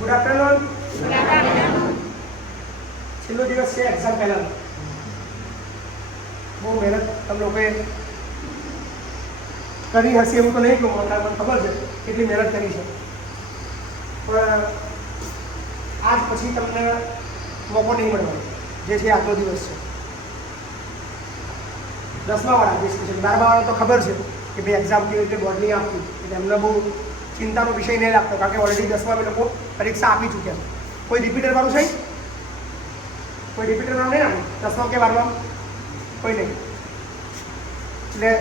Good afternoon છેલ્લો દિવસ છે એક્ઝામ પહેલાં બહુ મહેનત તમે લોકોએ કરી હશે એવું તો નહીં કહું મને મને ખબર છે કેટલી મહેનત કરી છે. પણ આજ પછી તમને મોકો નહીં મળવાનો જે છે આટલો દિવસ છે. દસમાવાળા જે છે બારમાવાળા તો ખબર છે કે ભાઈ એક્ઝામ કેવી રીતે બોર્ડની આપવી એટલે એમને બહુ ચિંતાનો વિષય નહીં લાગતો, કારણ કે ઓલરેડી દસમા લોકો પરીક્ષા આપી ચૂક્યા કોઈ રિપીટર વાળું છે? કોઈ રિપીટર વાળું નહીં ને દસમા કે બારમા? કોઈ નહીં. એટલે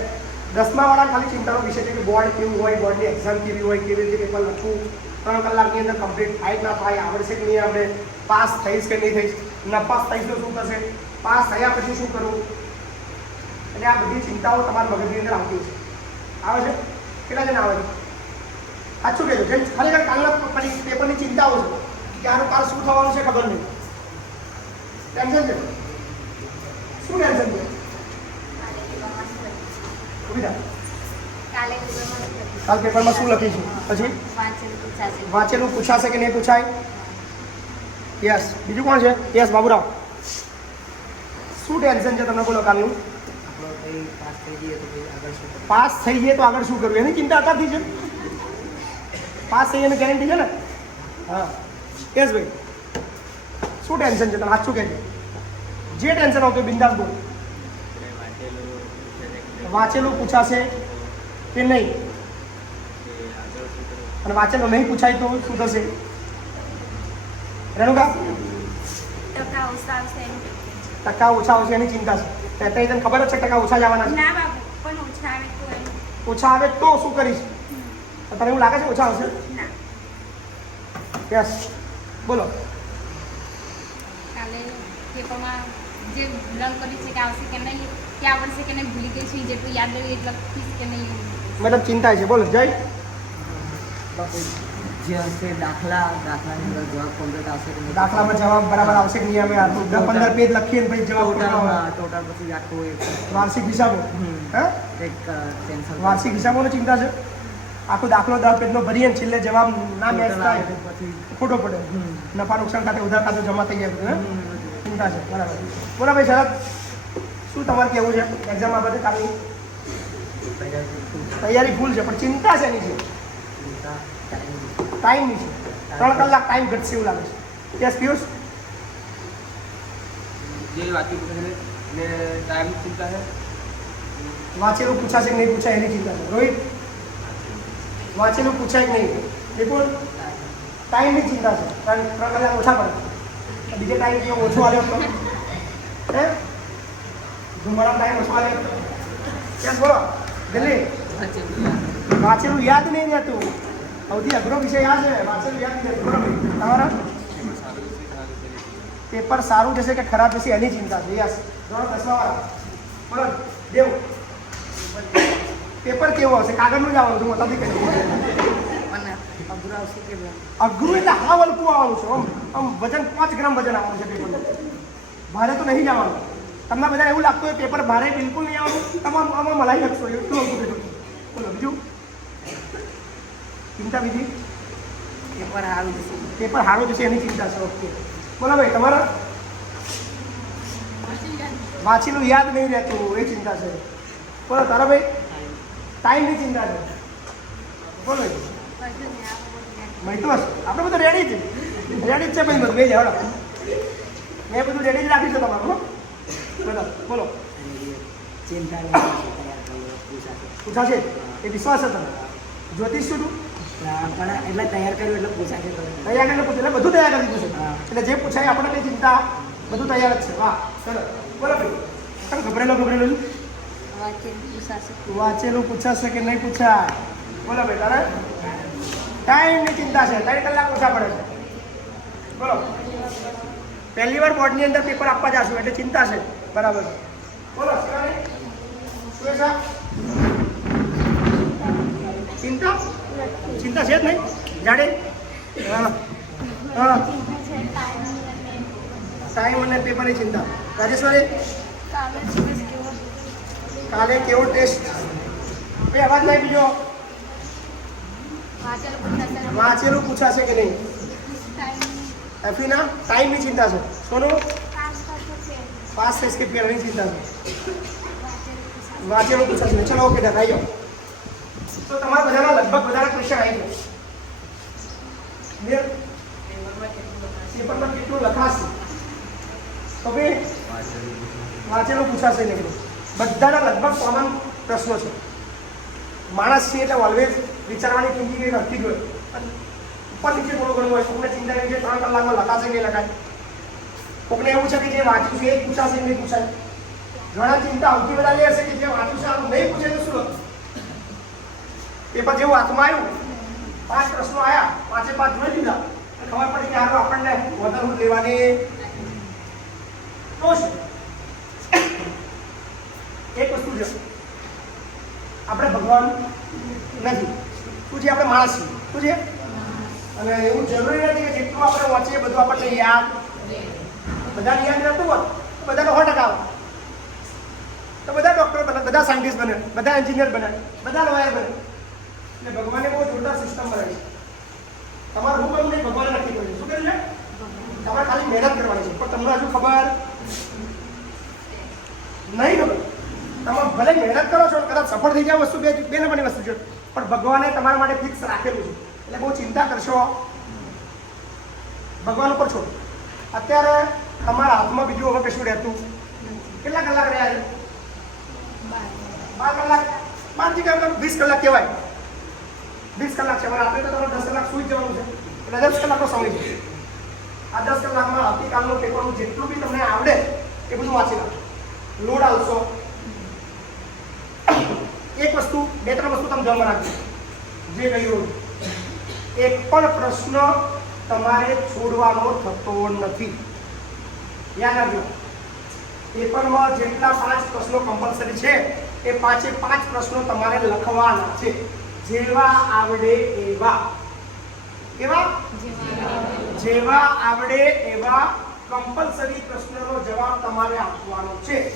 દસમાવાળા ખાલી ચિંતાનો વિષય છે કે બોર્ડ કેવું હોય બોર્ડની એક્ઝામ કેવી હોય, કેવી રીતે પેપર લખવું? ત્રણ કલાકની અંદર કમ્પ્લીટ થાય ના થાય, આવડશે કે નહીં આપણે પાસ થઈશ કે નહીં થઈશ? નપાસ થઈશ તો શું થશે? પાસ થયા પછી શું કરવું એટલે આ બધી ચિંતાઓ તમારા મગજની અંદર આવતી છે. આવે છે? કેટલા જણા આવે છે? સાચું કહેજો? જે ખરેખર કાલના પરી- પેપરની ચિંતાઓ છે કે આનું કાલ શું થવાનું છે ખબર નહીં. ટેન્શન છે? શું ટેન્શન છે. કાલે પેપરમાં શું લખીશું? પછી? વાંચેલું પૂછાશે કે નહીં પૂછાય? યસ બીજું કોણ છે? યસ બાબુરાવ. શું ટેન્શન છે તમને બોલો કાલનું? પાસ થઈ જઈએ તો આગળ શું કરવું એની ચિંતા અત્યારથી છે. પાસ થઈ એની ગેરંટી છે ને? હા. યસ ભાઈ શું ટેન્શન છે તમે સાચું કહેજો જે ટેન્શન આવતું બિંદાસ બોલ. વાંચેલું પૂછાશે કે નહીં? અને વાંચેલું નહીં પૂછાય તો શું થશે? રેણુકા? ટકા ઓછા આવશે એની ચિંતા છે. તને ખબર જ છે ટકા ઓછા જવાના છે? ઓછા આવે તો શું કરીશ? તને એવું લાગે છે ઓછા આવશે? ના. યસ બોલો. કાલે પેપરમાં જે લર્ન કર્યું છે કે આવશે કે નહીં કે આવડશે કે નહીં ભૂલી ગઈ છું જેટલું યાદ રહ્યું એટલું લખીશ કે નહીં. મતલબ ચિંતા છે. બોલો જય. જે હશે દાખલા દાખલાની અંદર જવાબ કમ્પ્લીટ આવશે કે દાખલામાં જવાબ બરાબર આવશે કે નહીં અમે દસ પંદર પેજ લખીએ પછી જવાબ ટોટલ હા, પછી આખું વાર્ષિક હિસાબો. હમ. એક વાર્ષિક હિસાબોની ચિંતા છે? આખો દાખલો દસ પેજનો ભરીએ ને છેલ્લે જવાબ ના મેચ થાય. પછી. ખોટો પડે. હમ. નફા નુકસાન ખાતે ઉધાર ખાતે જમા થઈ જાય બધું, હે? હમ, બધું. ચિંતા છે બરાબર. બોલો ભાઈ શરદ શું તમારે કેવું છે? એક્ઝામ બાબતે કાલની તૈયારી ફૂલ છે પણ ચિંતા છે? એની છે ચિંતા, time. ટાઈમની છે. ત્રણ કલાક ટાઈમ ઘટશે એવું લાગે છે. યસ પિયુષ જે વાંચ્યું છે ને ટાઈમ ચિંતા છે? વાંચેલું પૂછાશે કે નહીં પૂછાય એની ચિંતા છે. રોહિત? વાંચેલું પૂછાય જ નહીં. વિપુલ ટાઈમની ચિંતા છે. ત્રણ ત્રણ કલાક ઓછા પડે. બીજે ટાઈમ કેવો ઓછો આવ્યો હતો હે? ધુમાડા ટાઈમ ઓછો આવ્યો હતો કેમ બોલો? દિલ્હી? વાંચેલું યાદ નહીં રહેતું સૌથી અઘરો વિષય આ છે. વાંચેલું યાદ નહીં રહેતું તમારા? પેપર સારું જશે કે ખરાબ જશે એની ચિંતા છે. યસ. ધોરણ દસમાવાળા. બોલો. દેવ. પેપર કેવો હશે કાગળનું જ આવવાનું નથી કહ્યું અને અઘરું એટલે હા વલકું આવવાનું છે આમ આમ વજન પાંચ ગ્રામ વજન આવવાનું છે પેપર ભારે તો નહીં જવાનું તમને બધા એવું લાગતું હોય પેપર ભારે બિલકુલ નહીં આવવાનું? તમે આમાં મલાઈ શકશો એટલું અઘરું પેપર બોલો બીજું? ચિંતા બીજી? પેપર સારું જશે પેપર સારું જશે એની ચિંતા છે ઓકે. બોલો ભાઈ તમારા? વાંચીનું યાદ નહીં રહેતું એ ચિંતા છે. બોલો તારા ભાઈ? ટાઈમની ચિંતા છે. બોલો. મહિતોષ આપણે બધું રેડી જ રેડી જ છે ભાઈ બધું. બે જાવ મેં બધું રેડી જ રાખ્યું છે તમારું બધા બોલો. ચિંતા પૂછાશે. એ વિશ્વાસ છે તમે જ્યોતિષ શું પણ એટલે તૈયાર કર્યું એટલે પૂછાશે. તૈયાર કરીને પૂછે. એટલે બધું તૈયાર કરી દીધું છે. એટલે જે પૂછાય આપણે કઈ ચિંતા બધું તૈયાર જ છે. વાહ ચલો બોલો ભાઈ. તમે ગભરેલો ગભરેલો છું? વાંચેલું પૂછાશે કે નહીં પૂછાય? બોલો ભાઈ તારે? ટાઈમની ચિંતા છે ત્રણ કલાક ઓછા પડે છે. બોલો. પહેલી વાર બોર્ડની અંદર પેપર આપવા જશું એટલે ચિંતા છે. બરાબર. બોલો ચિંતા? ચિંતા છે જ નહીં? જાડે? હા હા. ટાઈમ અને પેપરની ચિંતા. રાજેશ્વરી કાલે દિવસ કેવો કાલે કેવો ટેસ્ટ ભાઈ અવાજ નહીં બીજો વાંચેલું પૂછાશે વાંચેલું પૂછાશે કે નહીં એફીના ટાઈમની ચિંતા છે સોનું પાસ થઈશ કે પહેલાંની ચિંતા છે વાંચેલું પૂછાશે ચલો ઓકે ડન આવી જાઓ તો તમારા બધાના લગભગ બધાના ક્વેશ્ચન આવી ગયા પેપરમાં કેટલું લખાશે તો ભાઈ વાંચેલું પૂછાશે નહીં કીધું બધાના લગભગ કોમન પ્રશ્નો છે. માણસ છે એટલે ઓલવેઝ વિચારવાની થિંકિંગ એ વધતી જ હોય. ઉપર નીચે થોડું ઘણું હોય, કોકને ચિંતા નહીં છે ત્રણ કલાકમાં લખાશે નહીં લખાય. કોકને એવું છે કે જે વાંચ્યું છે એ પૂછાશે નહીં પૂછાય. ઘણા ચિંતા આવતી બધા એ હશે કે જે વાંચ્યું છે આનું નહીં પૂછે તો શું પેપર જેવું હાથમાં આવ્યું, પાંચ પ્રશ્નો આવ્યા પાંચે પાંચ જોઈ લીધા. ખબર પડી કે હારું આપણને વધારું લેવાની. તો છે એક વસ્તુ છે. આપણે ભગવાન નથી. શું છે? આપણે માણસ છીએ. શું છે? અને એવું જરૂરી નથી કે જેટલું આપણે વાંચીએ, બધું આપણને યાદ. બધાને યાદ રહેતું હોય, તો બધાને સો ટકા આવે. તો બધા ડૉક્ટર બને, બધા સાયન્ટિસ્ટ બને, બધા એન્જિનિયર બને, બધા લોયર બને. એટલે ભગવાને બહુ જોરદાર સિસ્ટમ બનાવી છે. તમારું હું કહું નહીં, ભગવાને નક્કી કર્યું. શું કર્યું છે? તમારે ખાલી મહેનત કરવાની છે. પણ તમને હજુ ખબર નહીં ખબર. તમે ભલે મહેનત કરો છો, કદાચ સફળ થઈ જાય વસ્તુ બે બે નંબરની વસ્તુ છે, પણ ભગવાને તમારા માટે ફિક્સ રાખેલું છે. એટલે બહુ ચિંતા કરશો. ભગવાન ઉપર છોડો અત્યારે તમારા હાથમાં બીજું હવે કશું રહેતું કેટલા કલાક રહ્યા છે? બાર કલાક. બારથી કલાક વીસ કલાક કહેવાય. વીસ કલાક છે. રાત્રે તો તમારે દસ કલાક સુઈ જવાનું છે. એટલે દસ કલાકનો સમય છે. આ દસ કલાકમાં આવતીકાલનું પેપરનું જેટલું બી તમને આવડે એ બધું વાંચી નાખો. લોડ આવશો એક વસ્તુ, બે, ત્રણ વસ્તુ તમે ધ્યાનમાં રાખજો. જે કહ્યું એક પણ પ્રશ્ન તમારે છોડવાનો થતો નથી. યાદ રાખજો. પેપરમાં જેટલા પાંચ પ્રશ્નો કમ્પલસરી છે, એ પાંચે પાંચ પ્રશ્નો તમારે લખવાના છે. જેવા આવડે એવા. એવા જેવા આવડે એવા કમ્પલસરી પ્રશ્નનો જવાબ તમારે આપવાનો છે.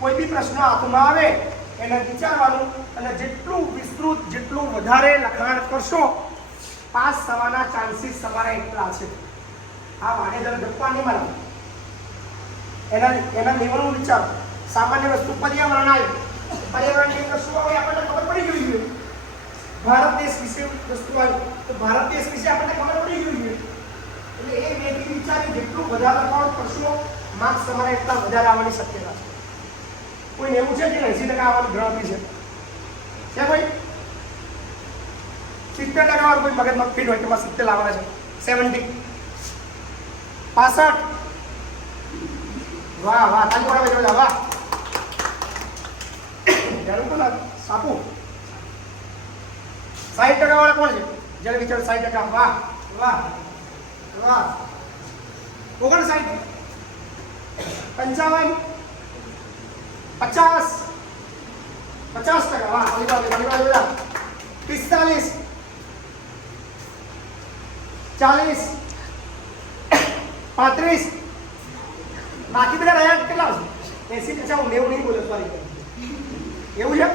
કોઈ બી પ્રશ્ન હાથમાં આવે એને વિચારવાનું અને જેટલું વિસ્તૃત, જેટલું વધારે લખાણ કરશો, પાસ થવાના ચાન્સીસ તમારા એટલા છે. આ વાણેદર ગપ્પા નહીં મારા. એના એના લેવલનું વિચાર. સામાન્ય વસ્તુ પર્યાવરણ આવી. પર્યાવરણની એક વસ્તુ આવે આપણને ખબર પડી ગઈ જોઈએ ભારત દેશ વિશે વસ્તુ આવી. તો ભારત દેશ વિશે આપણને ખબર પડી ગઈ જોઈએ એટલે એ વ્યક્તિ વિચારી જેટલું વધારે લખાણ કરશો માર્ક્સ તમારે એટલા વધારે આવવાની શક્યતા કોઈ એવું છે કે એસી ટકા આવવાનું ગ્રહથી છે. છે ભાઈ સિત્તેર ટકા વાળું કોઈ મગજમાં ફીટ હોય કે બસ સિત્તેર લાવવાના છે. સેવન્ટી પાસઠ. વાહ વાહ તાલી પડાવે બેઠો વાહ. જાણું તો સાપુ. સાઠ ટકા વાળા કોણ છે? જ્યારે વિચાર સાઠ ટકા. વાહ વાહ વાહ. ઓગણસાઠ. પંચાવન. પચાસ. પચાસ ટકા, વાહ અલી બાબા અલી બાબા પિસ્તાલીસ. ચાલીસ. પાંત્રીસ. બાકી બધા રહ્યા કેટલા છે એસી પચાસ, હું નેવું નહીં બોલ્યો સોરી એવું છે?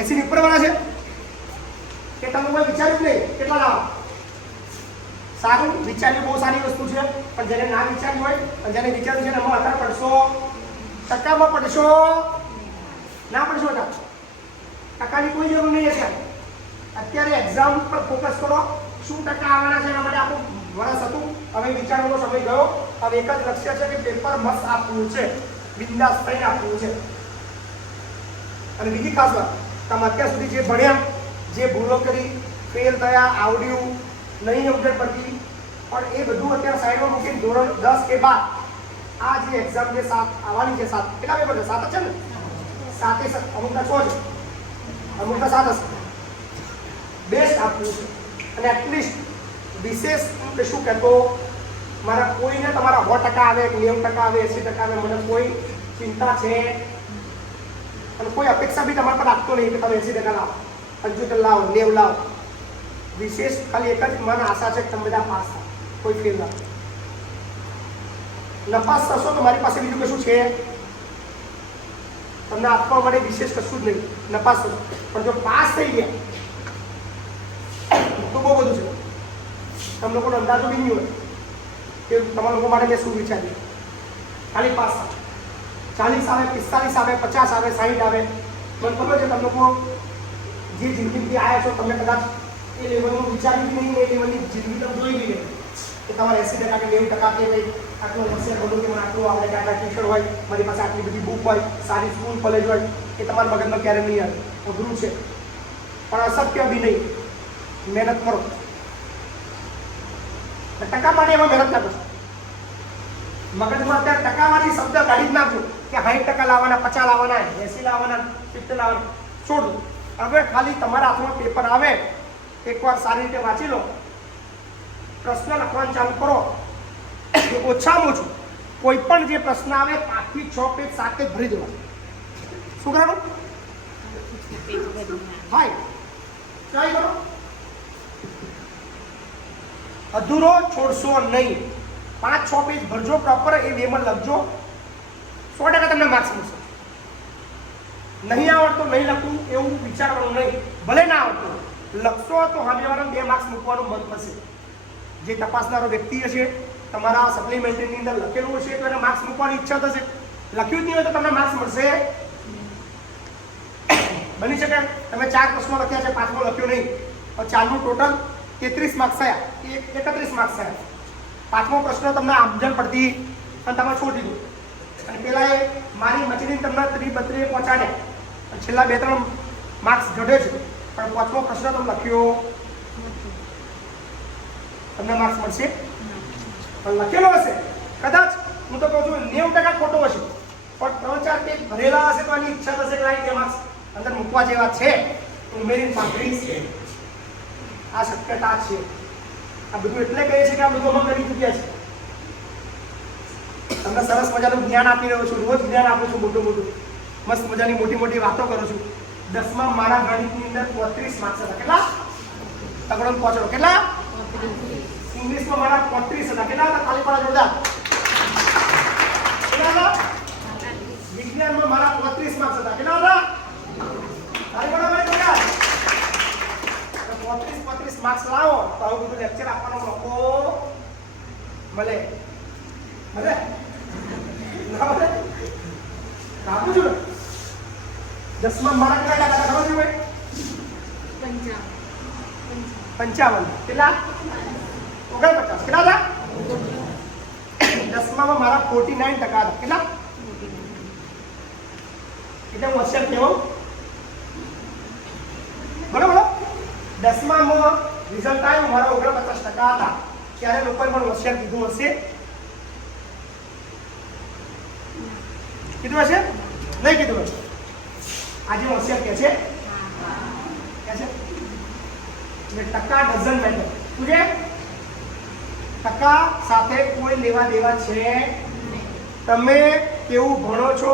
એસી ની ઉપર વાળા છે? કે તમે કોઈ વિચાર્યું નહીં? કેટલા લાવો? સારું, વિચાર્યું બહુ સારી વસ્તુ છે, પણ જેને ના વિચાર્યું હોય પણ જેને વિચાર્યું છે એમાં અત્યારે પડશો. ટકામાં પડશો ના પડશો ટકા ટકાની કોઈ જરૂર નહીં અત્યારે. અત્યારે એક્ઝામ પર ફોકસ કરો. શું ટકા આવવાના છે એના માટે આખું વર્ષ હતું. હવે વિચારવાનો સમય ગયો. હવે એક જ લક્ષ્ય છે કે પેપર મસ્ત આપવું છે. બિંદાસ થઈને આપવું છે. અને બીજી ખાસ વાત, તમે અત્યાર સુધી જે ભણ્યા, જે ભૂલો કરી ફેલ થયા, આવડ્યું, નહીં અપડેટ પડતી પણ એ બધું અત્યારે સાઈડમાં મૂકીને ધોરણ દસ કે બાર આ જે એક્ઝામ જે સાત, આવવાની છે સાત, કેટલા પેપર છે? સાત જ છે ને? સાતે અમુકના છ છે અમુકના સાત હશે બેસ્ટ આપવું છે. અને એટલીસ્ટ વિશેષ શું કહેતો, મારા કોઈને તમારા સો ટકા આવે નેવું ટકા આવે, એસી ટકા આવે, મને કોઈ ચિંતા છે. અને કોઈ અપેક્ષા બી તમારા પર રાખતો નહીં કે તમે એંસી ટકા લાવો, પંચોતેર લાવો, નેવું લાવો. વિશેષ ખાલી એક જ મન આશા છે કે તમે બધા પાસ થાવ. કોઈ ફેલ ના. નપાસ થશો તો મારી પાસે બીજું કશું છે? તમને આપવા માટે વિશેષ કશું જ નહીં. નપાસ થશો પણ જો પાસ થઈ ગયા, તો બહુ બધું છે. તમને લોકોનો અંદાજો બી નહીં હોય કે તમારા લોકો માટે મેં શું વિચાર્યું. ખાલી પાસ ચાલીસ આવે, પિસ્તાલીસ આવે, પચાસ આવે, સાહીઠ આવે. મને ખબર છે તમે લોકો જે જિંદગીથી આવ્યા છો તમે કદાચ એ લેવલનું વિચાર્યું નહીં એ લેવલની જિંદગી તમે જોઈ બી નહીં કે તમારે એસી ટકા કે નેવું ટકા કે ભાઈ આટલું હોશિયાર બનવું કે મને આટલું આવડે કે આટલા ટ્યુશન હોય, મારી પાસે આટલી બધી બુક હોય, સારી સ્કૂલ કોલેજ હોય, એ તમારા મગજમાં ક્યારે નહીં આવે. અઘરું છે. પણ અશક્ય બી નહીં. મહેનત કરો. ટકા માટે એમાં મહેનત ના કરશો. મગજમાં અત્યારે ટકાવાળી શબ્દ કાઢી જ નાખજો કે સાઠ ટકા લાવવાના, પચાસ લાવવાના, એસી લાવવાના, સિત્તેર લાવવાના. છોડ દો. હવે ખાલી તમારા હાથમાં પેપર આવે. એકવાર સારી રીતે વાંચી લો. પ્રશ્ન લખવાનું ચાલુ કરો. ઓછામાં ઓછું કોઈ પણ જે પ્રશ્ન આવે, પાંચથી છ પેજ પેજ ભરી દેવા શું કરવાનું? હાય ટ્રાય કરો અધૂરો છોડશો નહીં. પાંચ, છ પેજ ભરજો પ્રોપર એ બેમાં લખજો. સો ટકા તમને માર્ક્સ મળશે. નહીં આવડતો, નહીં લખવું, એવું વિચારવાનું નહીં. ભલે ના આવડતું લખશો તો સામેવાળાને બે માર્ક્સ મૂકવાનું મન થશે. જે તપાસનારો વ્યક્તિ હશે તમારા સપ્લિમેન્ટરીની અંદર લખેલું હશે તો એને માર્ક્સ મૂકવાની ઈચ્છા થશે. લખ્યું જ નહીં હોય તો તમને માર્ક્સ મળશે. બની શકે? તમે ચાર પ્રશ્નો લખ્યા છે, પાંચમો લખ્યો નહીં. પણ ચારનું ટોટલ તેત્રીસ માર્ક્સ થયા. એક, એકત્રીસ માર્ક્સ થયા. પાંચમો પ્રશ્ન તમને આમજન પડતી અને તમે છોડી દીધું. અને પેલા એ મારી મચીની તમને ત્રી બત્રીએ પહોંચાડ્યા છેલ્લા બે, ત્રણ માર્ક્સ ઘટે છે. પણ પાંચમો પ્રશ્ન તમે લખ્યો. તમને માર્ક્સ મળશે. પણ લખેલો હશે. કદાચ હું તો કહું છું નેવું ટકા ખોટો હશે. પણ ત્રણ ચાર પેજ ભરેલા હશે તો આની ઈચ્છા થશે કે લાઈ બે માર્ક્સ અંદર મૂકવા જેવા છે. ઉમેરીને પાંત્રીસ છે. આ શક્યતા છે. આ બધું એટલે કહે છે કે આ બધું અમે કરી ચૂક્યા છે. તમને સરસ મજાનું જ્ઞાન આપી રહ્યો છું. રોજ જ્ઞાન આપું છું મોટું મોટું. મસ્ત મજાની મોટી મોટી વાતો કરું છું. દસમા મારા ગણિતની અંદર પોત્રીસ માર્ક્સ હતા. કેટલા? તગડો પહોંચો કેટલા? ઇંગ્લિશમાં મારા પોત્રીસ હતા. કેટલા હતા? ખાલી પાડા જોરદાર કેટલા હતા? વિજ્ઞાનમાં મારા પોત્રીસ માર્ક્સ હતા. કેટલા હતા? તારી બરાબર જોરદાર પોત્રીસ પોત્રીસ માર્ક્સ લાવો. તો આવું બધું લેક્ચર આપવાનો મોકો મળે. મળે? ના મળે? આપું છું. દસમા મારા કેટલા ટકા ખબર છે ભાઈ? પંચાવન. કેટલા? ઓગણપચાસ. કેટલા હતા દસમામાં મારા ફોર્ટી નાઇન ટકા હતા. કેટલા? એટલે હું હોશિયાર કહેવું બરોબર દસમામાં રિઝલ્ટ આવ્યું, મારા ઓગણપચાસ ટકા હતા. ત્યારે લોકોએ પણ હોશિયાર કીધું હશે. કીધું હશે? નહીં કીધું હશે. આજે હોશિયાર કે છે? કે છે? ટકા ડઝન મેટર તું ટકા સાથે કોઈ લેવા દેવા છે તમે કેવું ભણો છો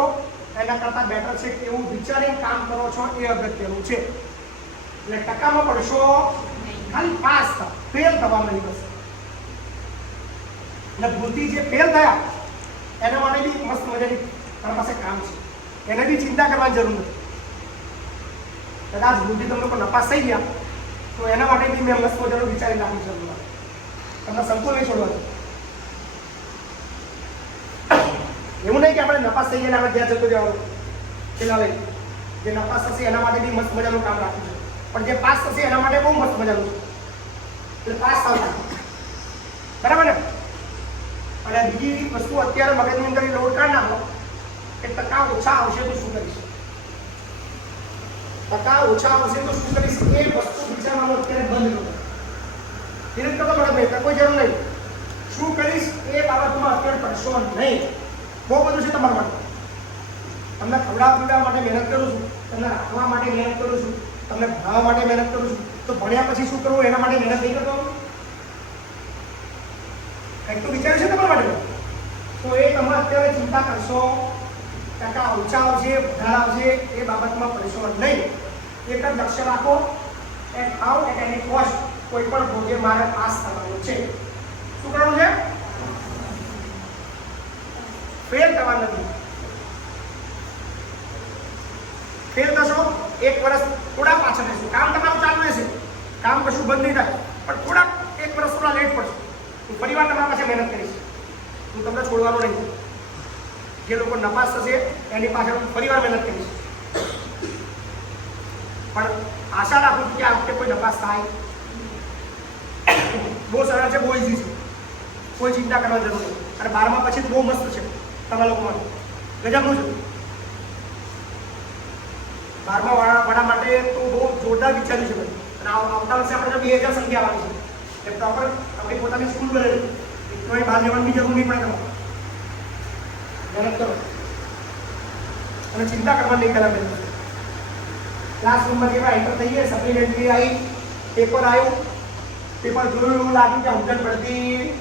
એના કરતાં બેટર છે કેવું વિચારીને કામ કરો છો એ અગત્યનું છે. એટલે ટકામાં પડશો ખાલી પાસ થા ફેલ થવામાં નહીં બસ. એટલે ભૂલથી જે ફેલ થયા એના માટે બી મસ્ત મજાની તારા પાસે કામ છે. એને બી ચિંતા કરવાની જરૂર નથી. કદાચ ભૂલથી તમે લોકો નપાસ થઈ ગયા તો એના માટે બી મેં મસ્ત મજાનું વિચારી નાખવું જરૂર નથી. તમને સંકુલ નહીં છોડવાનું. એવું નહીં કે આપણે નપાસ થઈ ગયા આપણે ત્યાં જતો જવાનું પેલા લઈ જે નપાસ થશે એના માટે બી મસ્ત મજાનું કામ રાખ્યું છે. પણ જે પાસ થશે એના માટે બહુ મસ્ત મજાનું છે. એટલે પાસ થવા બરાબર ને? અને બીજી વસ્તુ અત્યારે મગજની અંદર લોડ કાઢ નાખો. કે ટકા ઓછા આવશે તો શું કરીશ? ટકા ઓછા આવશે તો શું કરીશ? એ વસ્તુ વિચારવાનું અત્યારે બંધ કરો. ધીરે તો મળે નહીં કોઈ જરૂર નહીં. શું કરીશ એ બાબતમાં અત્યારે પડશો નહીં. બહુ બધું છે તમારા માટે. તમને ખવડાવવા પીવડાવવા માટે મહેનત કરું છું, તમને રાખવા માટે મહેનત કરું છું, તમને ભણાવવા માટે મહેનત કરું છું. તો ભણ્યા પછી શું કરવું, એના માટે મહેનત નહીં કરતો કંઈક તો વિચાર્યું છે તમારા માટે? તો એ તમે અત્યારે ચિંતા કરશો ટકા ઓછા આવશે વધારા આવશે એ બાબતમાં પડશો નહીં. એક જ લક્ષ્ય રાખો at how at any cost કોઈ પણ ભોગે મારે પાસ થવાનું છે. શું કરવાનું છે? ફેલ થવા નથી. ફેલ થશો, એક વર્ષ થોડા પાછળ રહેશે. કામ તમારું ચાલુ રહેશે. કામ કશું બંધ નહીં થાય. પણ થોડાક એક વર્ષ થોડા લેટ પડશે. હું પરિવાર તમારા પાસે મહેનત કરીશ. હું તમને છોડવાનો નહીં. જે લોકો નપાસ થશે, એની પાછળ હું ફરીવાર મહેનત કરીશ. પણ આશા રાખું છું કે આ વખતે કોઈ નપાસ થાય. બહુ સરળ છે, બહુ ઇઝી છે. કોઈ ચિંતા કરવા જરૂર નહીં અને બારમા પછી બહુ મસ્ત છે તમારા લોકો માટે ગજબનું છે. બારમા વાળા વાળા માટે તો બહુ જોરદાર વિચાર્યું છે. અને આવતા વર્ષે આપણે બે હજાર સંખ્યા આવવાની છે. તો પ્રોપર આપણી પોતાની સ્કૂલ બનેલી તો અહીં બહાર જવાની જરૂર નહીં પડે તમારે. મહેનત કરો. અને ચિંતા કરવાની પહેલાં પહેલાં. ક્લાસરૂમમાં જેવા એન્ટર થઈએ સપ્લિમેન્ટરી આવી પેપર આવ્યું પેપર જોયું એવું લાગ્યું કે સમજણ પડતી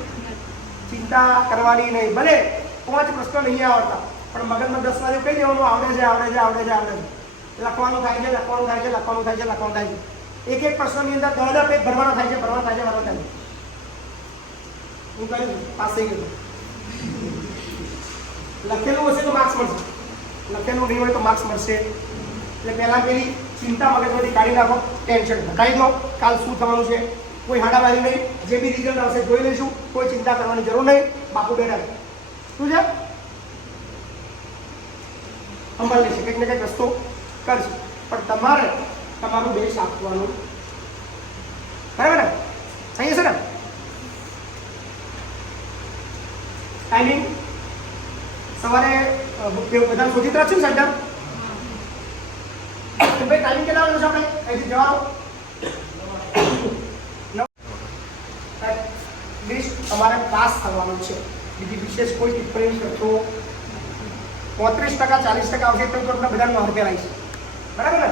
ચિંતા કરવાની નહીં. ભલે પાંચ પ્રશ્નો નહીં આવડતા, પણ મગજમાં દસ વાગે કહી દેવાનું, આવડે છે આવડે છે આવડે છે આવડે છે. લખવાનું થાય છે, લખવાનું થાય છે, લખવાનું થાય છે, લખવાનું થાય છે. એક એક પ્રશ્નની અંદર દસ દસ પેજ ભરવાનો થાય છે, ભરવાનો થાય છે, ભરવાનો થાય છે. હું કહ્યું, પાસ થઈ ગયું. લખેલું હશે તો માર્ક્સ મળશે. લખેલું નહીં હોય તો માર્ક્સ મળશે. એટલે પહેલાં પેલી ચિંતા મગજમાંથી કાઢી નાખો ટેન્શન હટાવી દો. કાલ શું થવાનું છે? કોઈ હાડાવાળી નહીં. જે બી રિઝલ્ટ આવશે જોઈ લઈશું. કોઈ ચિંતા કરવાની જરૂર નહીં. બાપુ બેઠા શું છે? સંભાળ લેશે. કંઈક ને કંઈક રસ્તો કરશે. પણ તમારે તમારું બેસ આપવાનું. બરાબર ને? થઈ જશે ને? ટાઈમિંગ સવારે બધા સોચિત્રા છે ને સેન્ટર ભાઈ ટાઈમિંગ કેટલા વાગ્યો છે આપણે? અહીંથી જવાનો અમારે પાસ થવાનું છે. બીજી વિશેષ કોઈ ટિપ્પણી કરતો પોત્રીસ ટકા, ચાલીસ ટકા આવશે તો તમને બધાનું હાર આવીશ બરાબર ને?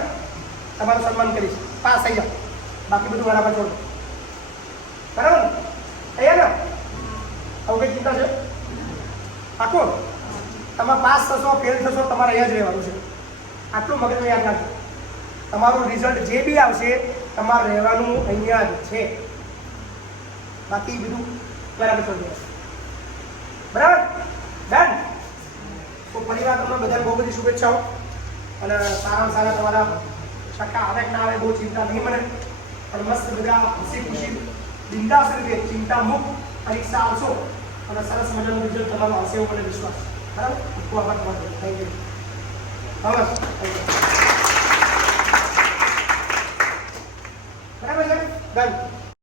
તમારું સન્માન કરીશ. પાસ થઈ જાઓ. બાકી બધું બરાબર છોડો. બરાબર ને? અહીંયા ને? આવું કંઈ ચિંતા છે? પાકો તમે પાસ થશો ફેલ થશો, તમારે અહીંયા જ રહેવાનું છે. આટલું મગજમાં યાદ રાખજો. તમારું રિઝલ્ટ જે બી આવશે, તમારે રહેવાનું અહીંયા જ છે. બાકી બધું બરાબર સમજો બરાબર? ડન તો પરિવાર તમને બધાને બહુ બધી શુભેચ્છાઓ. અને સારા સારા તમારા છક્કા આવે ના આવે, બહુ ચિંતા નહીં મને. પણ મસ્ત બધા હસી ખુશી બિંદાસ રીતે ચિંતા મુક્ત પરીક્ષા આવશો અને સરસ મજાનું રિઝલ્ટ તમારો આવશે એવો મને વિશ્વાસ. બરાબર? ખૂબ આભાર તમારો. થેન્ક યુ હવે બરાબર છે? ડન